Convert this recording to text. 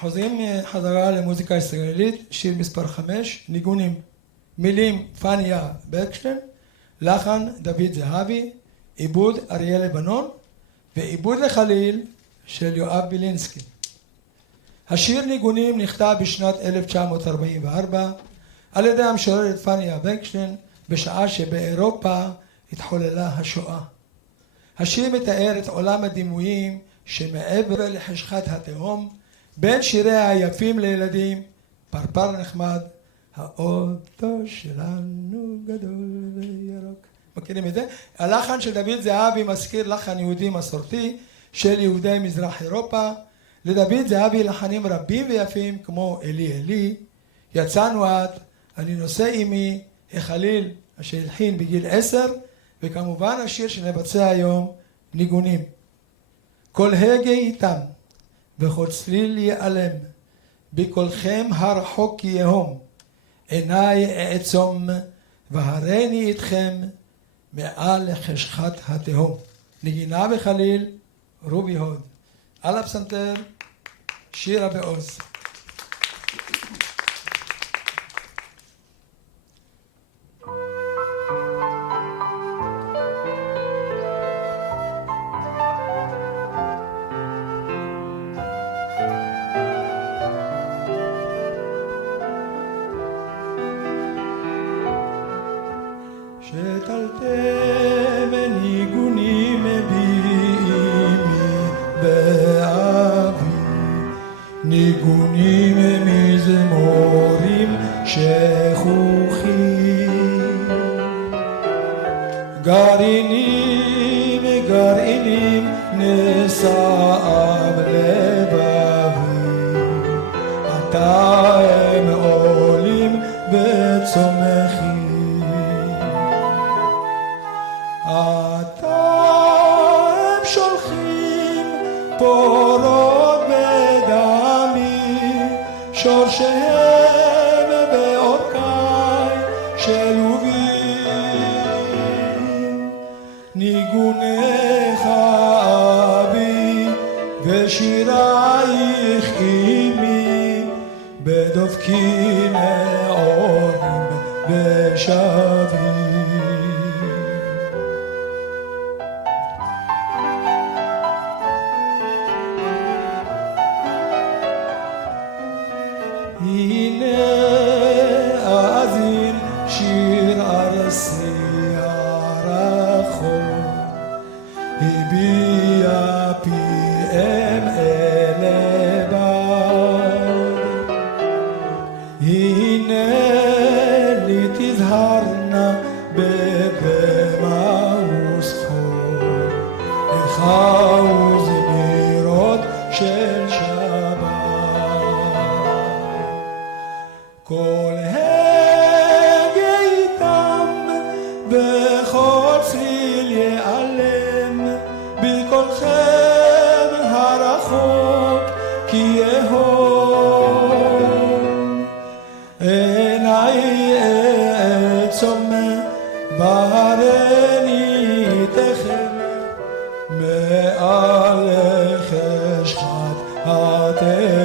חוזרים חזרה למוזיקה ישראלית, שיר מספר 5, ניגונים, מילים פניה ברקשטיין, לחן דוד זהבי, עיבוד אריה לבנון ועיבוד לחליל של יואב בילינסקי. השיר ניגונים נכתב בשנת 1944 על ידי המשוררת פניה ברקשטיין בשעה שבאירופה התחוללה השואה. השיר מתאר את עולם הדימויים שמעבר לחשכת התהום, בין שיריה היפים לילדים, פרפר נחמד, האוטו שלנו גדול וירוק. מכירים את זה? הלחן של דוד זהבי מזכיר לחן יהודי מסורתי של יהודי מזרח אירופה. לדוד זהבי לחנים רבים ויפים כמו אלי אלי, יצאנו את, אני נושא עימי, החליל אשר הלחין בגיל 10, וכמובן השיר שנבצע היום, ניגונים. כל הגה איתם וכל צליל ייעלם, בקולכם הרחוק יהום, עיניי אעצום והרני איתכם מעל לחשכת התהום. נגינה וחליל, רובי הוד. על הפסנתר, שירה בעוז. שתלתם ניגונים מביאים באבי, ניגונים מזמורים שכוחים, גרעינים גרעינים נשאם לבבי, עתה הם עולים וצומחים. עתה הם שולחים פורות בדמי, שורשיהם באורכי שלובים. ניגונך אבי ושירייך עמי, בדופקי נעורים ושבים. הנה אזין שיר ארסי הרחוק, הביע פיהם אלה בד. הנה לי תזהרנה בבמה וסחור, איכה וזמירות של כל הגה איתם וכל צליל ייעלם, בקולכם הרחוק כי יהום. עיניי אעצום והרני איתכם מעל לחשכת התהום.